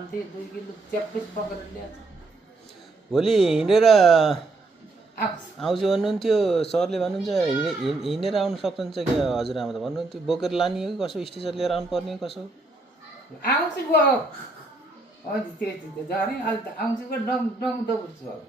अनि त्यो 2 किलो च्याप्पिस पकाएर ल्याएको भोलि हिँडेर आउँछ आउँछु भन्नुहुन्थ्यो सरले भन्नुहुन्छ हिँडेर आउनु सक्नुहुन्छ कि हजुरआमा त भन्नुहुन्थ्यो बोकेर लाने हो कि कसो स्टेसन लिएर आउनु पर्ने हो कसो आउँछ बुवा अहिले त्यो झरे अहिले त आउँछ डङ डङ दौड्छु अब